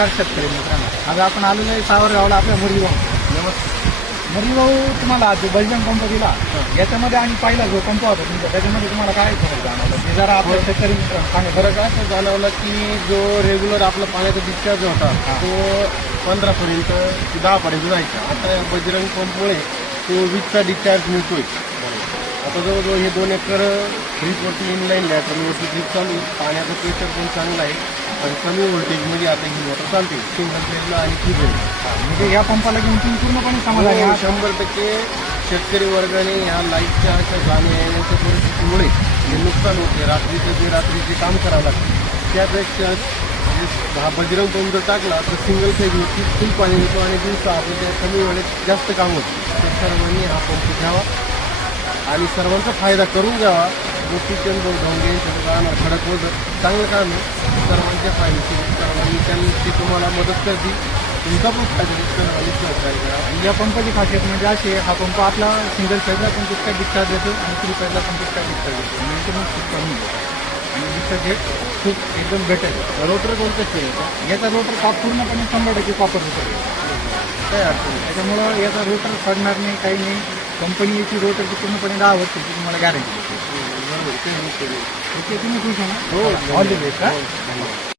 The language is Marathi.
नमस्कार शेतकरी मित्रांनो, आज आपण आलेलो आहे सावरगावला आपल्या मुरलीभाऊ. नमस्कार. मुरलीभाऊ, तुम्हाला जो बजरंग पंप दिला याच्यामध्ये आणि पहिला जो पंप होता तुमचा त्याच्यामध्ये तुम्हाला काय फरक जाणवला ते जरा आपल्या शेतकरी मित्रांनो सांगा. फरक असं जाणवला की जो रेग्युलर आपला पाण्याचा डिस्चार्ज होता तो 15 पर्यंत 10 पर्यंत जायचा. आता या बजरंग पंपमुळे तो 20चा डिस्चार्ज मिळतोय. आता जवळजवळ हे 2 एकर ड्रीपवरती इनलाईन लॅटरवरती ड्रीप चालू आहे. पाण्याचं प्रेशर पण चांगलं आहे आणि कमी व्होल्टेजमध्ये आता ही मोटर चालते सिंगल फेजला आणि 3 फेज. म्हणजे या पंपाला घेऊन तुम्ही पूर्णपणे समाधानी आहात? 100% शेतकरी वर्गाने ह्या लाईटच्या अशा जाण्या येण्याच्या परिस्थितीमुळे जे नुकसान होते रात्रीचे काम करावं लागते त्यापेक्षा हा बजरंग पंप जर टाकला तर सिंगल फेजवरती फुल पाणी देतो आणि दिवसा आपलं त्या कमी वेळेत जास्त काम होतं. तर सर्वांनी हा पंप घ्यावा आणि सर्वांचा फायदा करून घ्यावा. जो किचन ढोंगे राहणार खडक होतं चांगलं काम आहे. सर्वांच्या फायदेशीर सर्वांनी त्यांनी तुम्हाला मदत करतील. तुमचा पण फायदा सर्वांनी सहकार्य करा. आणि या पंपाची खासियत म्हणजे अशी आहे, हा पंप आपला सिंगल फेजला 25 डिस्चार्ज देतो आणि 3 फेजला 25 डिस्चार्ज देतो. मेंटेनन्स खूप कमी होतो आणि डिस्चार्ज हे खूप एकदम बेटर आहे. रोटर कोणतं आहे याचा रोटर काप पूर्णपणे 100% कॉपर रोटर आहे. काय अडचण नाही. त्याच्यामुळं याचा रोटर सडणार नाही, काही नाही. कंपनी याची रोटरची पूर्णपणे 10 वर्षाची तुम्हाला गॅरंटी देते. बरोबर ते ओके, तुम्ही खुश आहे ना? हो. All the best. धन्यवाद.